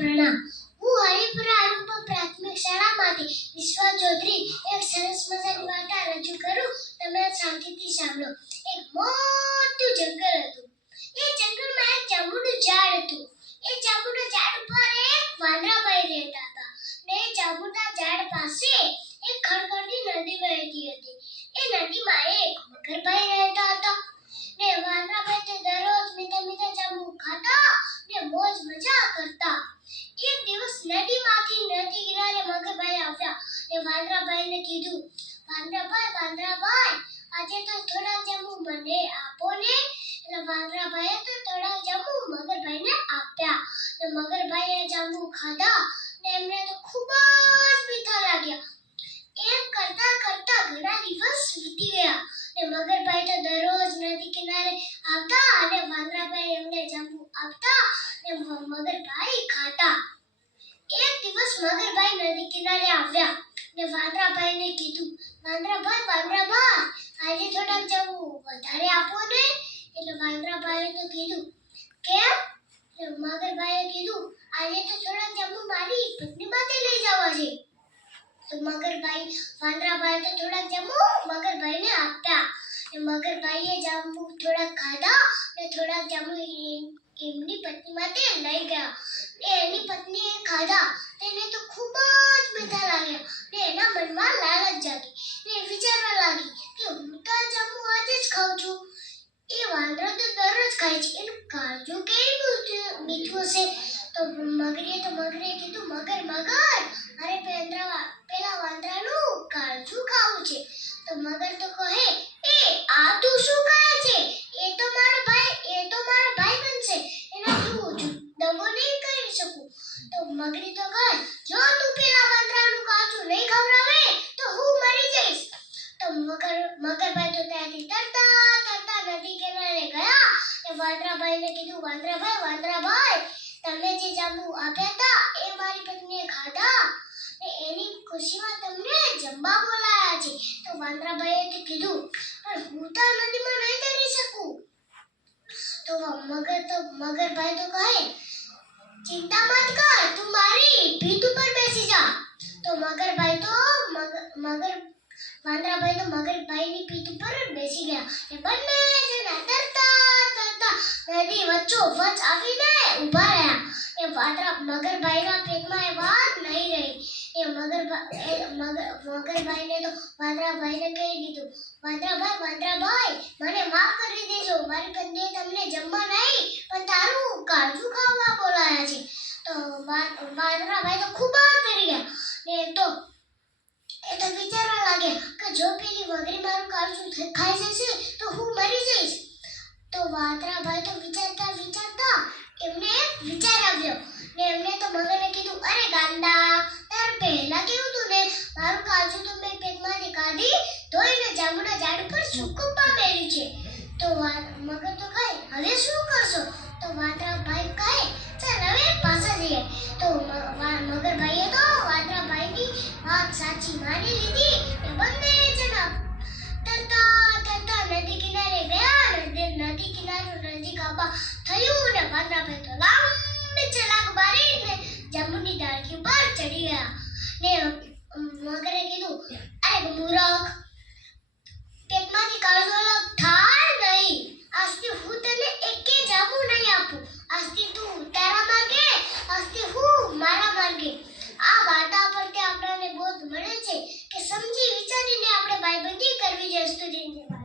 પ્રણામ. હું હરિપુરા અનુપમ પ્રાથમિક શાળામાંથી વિશ્વા ચૌધરી એક સરસ મજાની વાર્તા રજૂ કરું. તમે શાંતિથી સાંભળો. એક મોટું જંગલ હતું. એ જંગલમાં એક જાંબુનું ઝાડ હતું. એ જાંબુના ઝાડ ઉપર એક વાંદરાભાઈ રહેતા હતા. ને એ જાંબુના ઝાડ પાસે એક ખળખળતી નદી વહેતી હતી. એ નદીમાં એક મગરભાઈ રહેતા હતા. ને વાંદરાભાઈ તે દરરોજ મીઠા મીઠા જાંબુ ખાતા ને મોજ મજા કરતા. એક દિવસ નદી કિનારે મગરભાઈ આવ્યા ને વાંદરાભાઈને કીધું, વાંદરાભાઈ આજે તો થોડા જાંબુ મને આપો ને. એટલે વાંદરાભાઈએ તો થોડા જાંબુ મગરભાઈને આપ્યા ને મગરભાઈએ જાંબુ ખાધા ને એમને તો ખૂબ જ મીઠા લાગ્યા. એમ કરતા કરતા ઘણા દિવસ વીતી ગયા ને મગરભાઈ તો દરરોજ નદી કિનારે આવતા અને વાંદરાભાઈ એમને જાંબુ આપતા ને મગરભાઈ ખાતા. એક દિવસ મગરભાઈ નદી કિનારે આવ્યા ને વાંદરાભાઈને કીધું, વાંદરાભાઈ આજે થોડાક જાંબુ વધારે આપો ને. એટલે વાંદરાભાઈએ તો કીધું, કેમ? મગરભાઈએ કીધું, આજે તો થોડાક જાંબુ મારી પત્ની માટે લઈ જવા છે. તો વાંદરાભાઈએ તો થોડાક જાંબુ મગરભાઈને આપ્યા ને મગરભાઈએ જાંબુ થોડાક ખાધા ને થોડાક જાંબુ એમની પત્ની માટે લઈ ગયા. ને એની પત્નીએ ખાધા તેને તો ખૂબ જ મીઠા લાગ્યા ને એના મનમાં લાલચ જાગી ને વિચારવા લાગી કે હું તો આ જાંબુ આજે જ ખાઉં છું. એ વાંદરો તો દરરોજ ખાય છે, એનું કાળજું કેવું મીઠું હશે. તો મગરે કીધું, મગર મારે પેલા વાંદરાનું કાળજું ખાવું છે. તો મગર તો કહે, આ તું શું કહે છે? એ તો મારો ભાઈ બનશે, એનાથી હું દગો નહીં કરી શકું. તો મગરી તો કહે, જો તું પેલા વાંદરાનું કાળજું નહીં ખવડાવે તો હું મરી જઈશ. તો મગરભાઈ તો ત્યાંથી તરતા નદી કિનારે ગયા ને વાંદરાભાઈને કીધું, વાંદરાભાઈ તમે જે જાંબુ આપ્યા હતા એ મારી પત્નીએ ખાધા ને એની ખુશીમાં તમને જમવા બોલાયા છે. તો વાંદરાભાઈએ કીધું, પણ હું તો નદીમાં નહીં તરી શકું. તો મગરભાઈ તો કહે, ચિંતા મત કર, તું મારી પીઠ ઉપર બેસી જા. તો વાંદરાભાઈ તો મગરભાઈની પીઠ ઉપર બેસી ગયા ને બંને જણા તરતા નદી વચ્ચોવચ્ચ આવીને ઊભા રહ્યા. એ મગરભાઈના પેટમાં એ વાત નહીં રહી. એ મગરભાઈને તો વાંદરાભાઈને કહી દીધું, વાંદરાભાઈ મને માફ કરી દેજો, મારી પત્નીએ તમને જમવા નહીં પણ તારું કાળજું ખાવા બોલાયા છે. તો વાંદરાભાઈ તો ખૂબ જ ડરી ગયા ને એ તો વિચારવા લાગ્યા કે જો પેલી મગરી મારું કાળજું ખાઈ જશે તો હું મરી જઈશ. તો વાંદરાભાઈ તો વિચારતા એમને એક વિચાર આવ્યો ને એમને તો મગરને કીધું, અરે ગાંડા, તારે પહેલા કેવું તું ને, મારું કાળજું તો મેં પેટમાંથી કાઢી ધોઈને જાંબુના ઝાડ ઉપર સૂકવવા મેળ્યું છે. તો મગર તો કહે, હવે શું કરશો? તો વાંદરાભાઈ કહે, ચાલ હવે પાછા જઈએ. તો મગરભાઈએ તો વાંદરાભાઈની વાત સાચી માની લીધી ને બંને જણા તરતા નદી કિનારે ગયા. નદી કિનારે નજીક આવવા થયું ને વાંદરાભાઈ તો લાંબી છલાંગ મારીને જાંબુની ડાળખી ઉપર ચડી ગયા ને મગરે કીધું, અરે મૂરખ, પેટમાંથી કાળજું અલગ થાય નહીં. આજથી હું તને એકે જાંબુ નહીં આપું. આજથી તું તારા માર્ગે, આજથી હું મારા માર્ગે. આ વાર્તા પરથી આપણને બોધ મળે છે કે સમજી વિચારીને આપણે ભાઈબંધી કરવી જોઈએ. સ્ટુડન્ટ